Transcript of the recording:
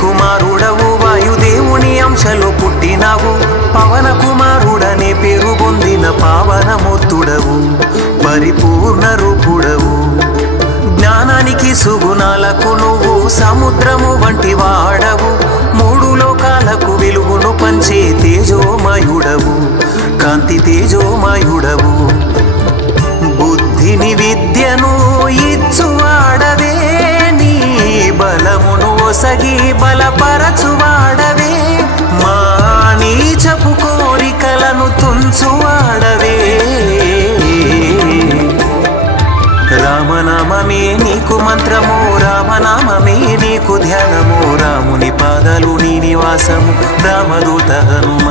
కుమారుడవు వాయుదేవుని అంశలో పుట్టినావు పవన కుమారుడనే పేరు పొందిన పావనమూర్తుడవు పరిపూర్ణ రూపుడవు జ్ఞానానికి సుగుణాలకు నువ్వు సముద్రము వంటి వాడవు మూడు లోకాలకు వెలుగును పంచే తేజోమయుడవు కాంతి తేజోమయుడవు బుద్ధిని విద్యను ఇచ్చువాడవే నీ బలమును ఒసగి బలపరచువాడవే మా నీచపు కోరికలను తుంచువాడవే రామనామమే నీకు మంత్రము రామనామమే నీకు ధ్యానము రాముని పాదాలు నీ నివాసము రామదూత హనుమ